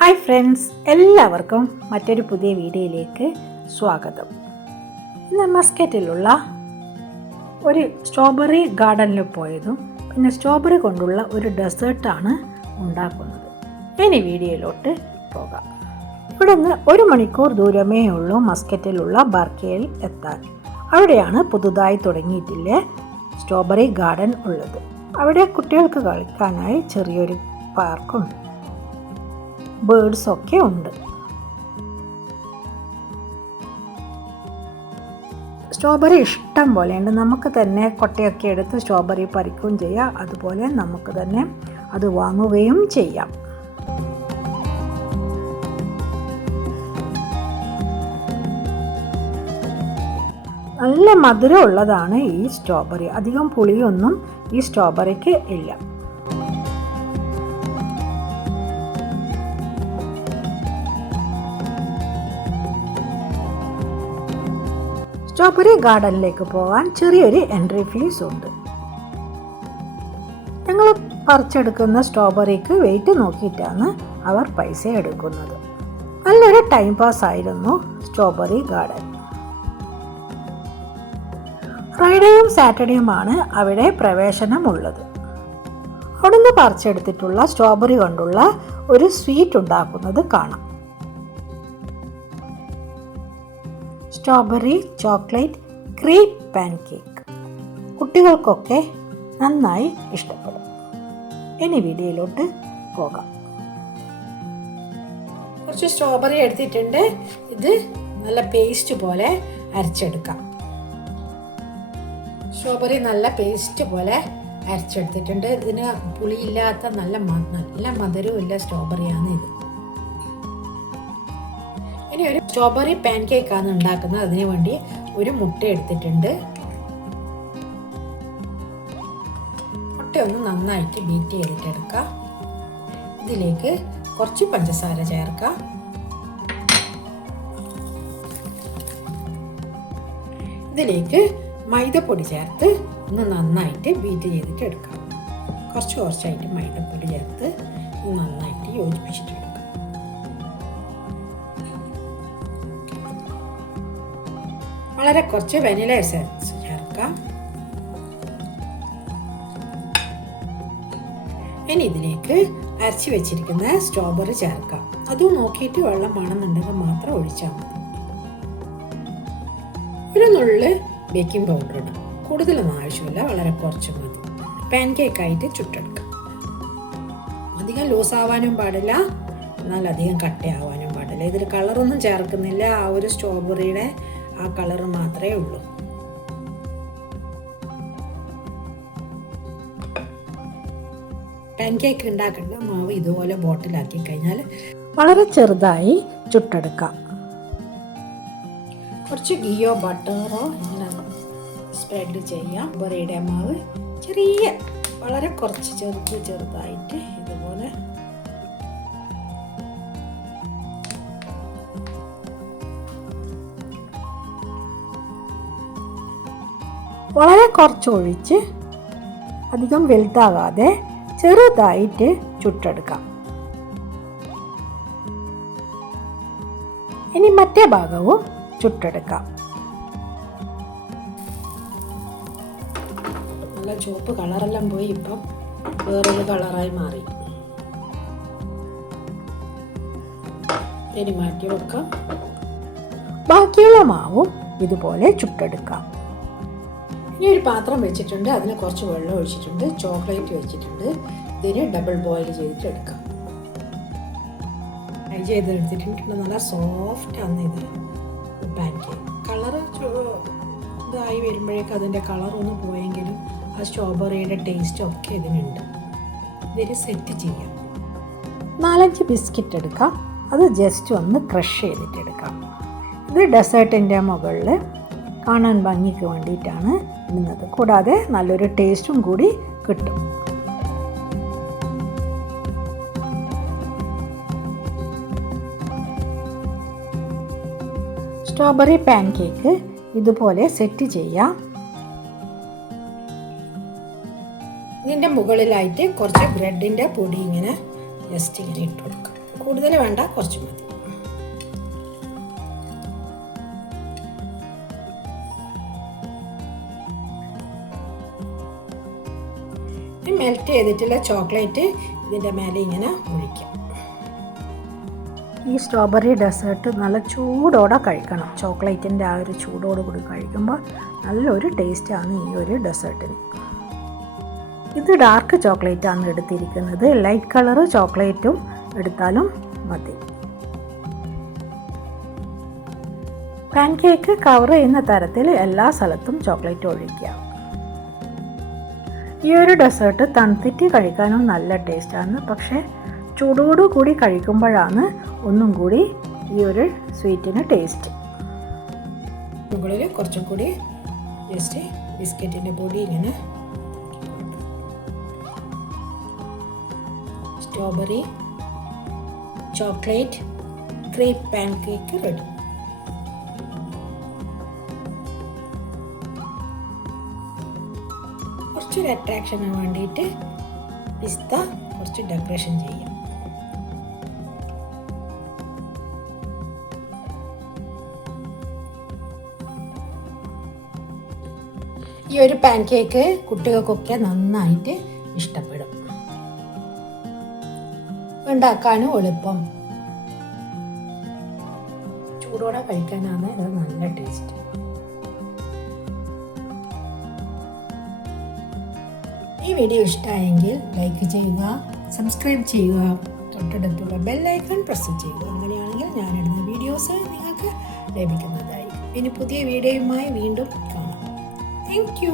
Hi friends, എല്ലാവർക്കും മറ്റൊരു പുതിയ വീഡിയോയിലേക്ക് സ്വാഗതം. ഇന്ന് മസ്കറ്റിലുള്ള ഒരു സ്ട്രോബെറി ഗാർഡനിൽ പോയതും പിന്നെ സ്ട്രോബെറി കൊണ്ടുള്ള ഒരു ഡെസേർട്ടാണ് ഉണ്ടാക്കുന്നത്. ഇനി വീഡിയോയിലോട്ട് പോകാം. ഇവിടെ നിന്ന് 1 മണിക്കൂർ ദൂരമേ ഉള്ളൂ മസ്കറ്റിലുള്ള ബർക്കയിൽ എത്താൻ. അവിടെയാണ് പുതുതായി തുടങ്ങിയിട്ടുള്ള സ്ട്രോബെറി ഗാർഡൻ ഉള്ളത്. അവിടെ കുട്ടികൾക്ക് കളിക്കാനായി ചെറിയൊരു പാർക്കും ബേർഡ്സൊക്കെ ഉണ്ട്. സ്ട്രോബെറി ഇഷ്ടം പോലെയുണ്ട്. നമുക്ക് തന്നെ കൊട്ടയൊക്കെ എടുത്ത് സ്ട്രോബെറി പറിക്കുകയും ചെയ്യാം, അതുപോലെ നമുക്ക് തന്നെ അത് വാങ്ങുകയും ചെയ്യാം. നല്ല മധുരം ഉള്ളതാണ് ഈ സ്ട്രോബെറി. അധികം പുളിയൊന്നും ഈ സ്ട്രോബെറിക്ക് ഇല്ല. സ്ട്രോബെറി ഗാർഡനിലേക്ക് പോകാൻ ചെറിയൊരു എൻട്രി ഫീസ് ഉണ്ട്. ഞങ്ങൾ പറിച്ചെടുക്കുന്ന സ്ട്രോബെറിക്ക് വെയിറ്റ് നോക്കിയിട്ടാണ് അവർ പൈസ എടുക്കുന്നത്. നല്ലൊരു ടൈം പാസ് ആയിരുന്നു സ്ട്രോബെറി ഗാർഡൻ. ഫ്രൈഡേയും സാറ്റർഡേയുമാണ് അവിടെ പ്രവേശനമുള്ളത്. അവിടുന്ന് പറിച്ചെടുത്തിട്ടുള്ള സ്ട്രോബെറി കൊണ്ടുള്ള ഒരു സ്വീറ്റ് ഉണ്ടാക്കുന്നത് കാണാം. സ്ട്രോബെറി ചോക്ലേറ്റ് ക്രീം പാൻകേക്ക് കുട്ടികൾക്കൊക്കെ നന്നായി ഇഷ്ടപ്പെടും. ഇനി വീഡിയോയിലോട്ട് പോകാം. കുറച്ച് സ്ട്രോബെറി എടുത്തിട്ടുണ്ട്. ഇത് നല്ല പേസ്റ്റ് പോലെ അരച്ചെടുക്കാം. സ്ട്രോബെറി നല്ല പേസ്റ്റ് പോലെ അരച്ചെടുത്തിട്ടുണ്ട്. ഇതിന് പുളിയില്ലാത്ത നല്ല മധുരമില്ല സ്ട്രോബെറിയാണ് ഇത്. ഇനി ഒരു സ്ട്രോബെറി പാൻകേക്കാണ് ഉണ്ടാക്കുന്നത്. അതിനു വേണ്ടി ഒരു മുട്ട എടുത്തിട്ടുണ്ട്. മുട്ടയൊന്ന് നന്നായിട്ട് ബീറ്റ് ചെയ്തിട്ടെടുക്കാം. ഇതിലേക്ക് കുറച്ച് പഞ്ചസാര ചേർക്കാം. ഇതിലേക്ക് മൈദപ്പൊടി ചേർത്ത് ഒന്ന് നന്നായിട്ട് ബീറ്റ് ചെയ്തിട്ട് എടുക്കാം. കുറച്ചായിട്ട് മൈദപ്പൊടി ചേർത്ത് നന്നായിട്ട് യോജിപ്പിച്ചിട്ടെടുക്കാം. വളരെ കുറച്ച് വെനില എസൻസ് ചേർക്കാം. ഇനി ഇതിലേക്ക് അരച്ച് വെച്ചിരിക്കുന്ന സ്ട്രോബെറി ചേർക്കാം. അതും നോക്കിയിട്ട് വെള്ളം വേണമെന്നുണ്ടെങ്കിൽ മാത്രം ഒഴിച്ചാൽ മതി. ഒരു നുള്ള് ബേക്കിംഗ് പൗഡർ ഇടാം. കൂടുതലൊന്നും ആവശ്യമില്ല, വളരെ കുറച്ച് മതി. പാൻകേക്കായിട്ട് ചുട്ടെടുക്കാം. അധികം ലൂസ് ആവാനും പാടില്ല, എന്നാൽ അധികം കട്ടയാവാനും പാടില്ല. ഇതിൽ കളറൊന്നും ചേർക്കുന്നില്ല. ആ ഒരു സ്ട്രോബെറിയുടെ ആ കളർ മാത്രമേ ഉള്ളൂ. പാൻകേക്ക് ഉണ്ടാക്കേണ്ട മാവ് ഇതുപോലെ ബോട്ടിലാക്കി കഴിഞ്ഞാൽ വളരെ ചെറുതായി ചുട്ടെടുക്കാം. കുറച്ച് ഗീയോ ബട്ടറോ ഇങ്ങനെ സ്പ്രെഡ് ചെയ്യാം. ബറിയുടെ മാവ് വളരെ കുറച്ച് ചെറുതായിട്ട് ഇതുപോലെ വളരെ കുറച്ച് ഒഴിച്ച് അധികം വലുതാകാതെ ചെറുതായിട്ട് ചുട്ടെടുക്കാം. ഇനി മറ്റേ ഭാഗവും ചുട്ടെടുക്കാം. നല്ല ചുവപ്പ് കളറെല്ലാം പോയി ഇപ്പം വേറൊരു കളറായി മാറി. ഇനി മാറ്റി വെക്കാം. ബാക്കിയുള്ള മാവും ഇതുപോലെ ചുട്ടെടുക്കാം. ഇനി ഒരു പാത്രം വെച്ചിട്ടുണ്ട്. അതിന് കുറച്ച് വെള്ളം ഒഴിച്ചിട്ടുണ്ട്. ചോക്ലേറ്റ് വെച്ചിട്ടുണ്ട്. ഇതിന് ഡബിൾ ബോയിൽ ചെയ്തിട്ട് എടുക്കാം. ഫ്രൈ ചെയ്തെടുത്തിട്ടുണ്ട്. നല്ല സോഫ്റ്റാണ് ഇത് പാൻകേക്ക്. കളറ് ഇതായി വരുമ്പോഴേക്കും അതിൻ്റെ കളറൊന്നും പോയെങ്കിലും ആ സ്ട്രോബെറിയുടെ ടേസ്റ്റ് ഒക്കെ ഇതിനുണ്ട്. ഇതിന് സെറ്റ് ചെയ്യാം. 4-5 ബിസ്ക്കറ്റ് എടുക്കാം. അത് ജസ്റ്റ് ഒന്ന് ക്രഷ് ചെയ്തിട്ടെടുക്കാം. ഇത് ഡെസേർട്ടിൻ്റെ മുകളിൽ കാണാൻ ഭംഗിക്ക് വേണ്ടിയിട്ടാണ് ഇടുന്നത്. കൂടാതെ നല്ലൊരു ടേസ്റ്റും കൂടി കിട്ടും. സ്ട്രോബെറി പാൻകേക്ക് ഇതുപോലെ സെറ്റ് ചെയ്യാം. ഇതിൻ്റെ മുകളിലായിട്ട് കുറച്ച് ബ്രെഡിൻ്റെ പൊടി ഇങ്ങനെ ജസ്റ്റ് ഇങ്ങനെ ഇട്ട് കൊടുക്കാം. കൂടുതൽ വേണ്ട, കുറച്ച് മതി. മെൽറ്റ് ചെയ്തിട്ടുള്ള ചോക്ലേറ്റ് ഇതിൻ്റെ മേലെ ഇങ്ങനെ ഒഴിക്കാം. ഈ സ്ട്രോബെറി ഡെസേർട്ട് നല്ല ചൂടോടെ കഴിക്കണം. ചോക്ലേറ്റിൻ്റെ ആ ഒരു ചൂടോട് കൂടി കഴിക്കുമ്പോൾ നല്ലൊരു ടേസ്റ്റാണ് ഈ ഒരു ഡെസേർട്ടിന്. ഇത് ഡാർക്ക് ചോക്ലേറ്റാണ് എടുത്തിരിക്കുന്നത്. ലൈറ്റ് കളർ ചോക്ലേറ്റും എടുത്താലും മതി. പാൻ കേക്ക് കവർ ചെയ്യുന്ന തരത്തിൽ എല്ലാ സ്ഥലത്തും ചോക്ലേറ്റ് ഒഴിക്കുക. ഈ ഒരു ഡെസേർട്ട് തണുത്തിട്ട് കഴിക്കാനും നല്ല ടേസ്റ്റാണ്. പക്ഷേ ചൂടോടു കൂടി കഴിക്കുമ്പോഴാണ് ഒന്നും കൂടി ഈ ഒരു സ്വീറ്റിന് ടേസ്റ്റ്. മുകളിൽ കുറച്ചും കൂടി ജസ്റ്റ് ബിസ്ക്കറ്റിൻ്റെ പൊടി ഇങ്ങനെ strawberry chocolate creep pan cake ready. കുറച്ചൊരു അട്രാക്ഷന് വേണ്ടിയിട്ട് പിസ്ത കുറച്ച് ഡെക്കറേഷൻ ചെയ്യാം. ഈ ഒരു പാൻ കേക്ക് കുട്ടികൾക്കൊക്കെ നന്നായിട്ട് ഇഷ്ടപ്പെടും. ഉണ്ടാക്കാനും എളുപ്പം, ചൂടോടെ കഴിക്കാനാണ് ഇത് നല്ല ടേസ്റ്റ്. ഈ വീഡിയോ ഇഷ്ടമായെങ്കിൽ ലൈക്ക് ചെയ്യുക, സബ്സ്ക്രൈബ് ചെയ്യുക, തൊട്ടടുത്തുള്ള ബെല്ലൈക്കൺ പ്രസ് ചെയ്യുക. അങ്ങനെയാണെങ്കിൽ ഞാനിടുന്ന വീഡിയോസ് നിങ്ങൾക്ക് ലഭിക്കുന്നതായി. ഇനി പുതിയ വീഡിയോയുമായി വീണ്ടും കാണാം. Thank you.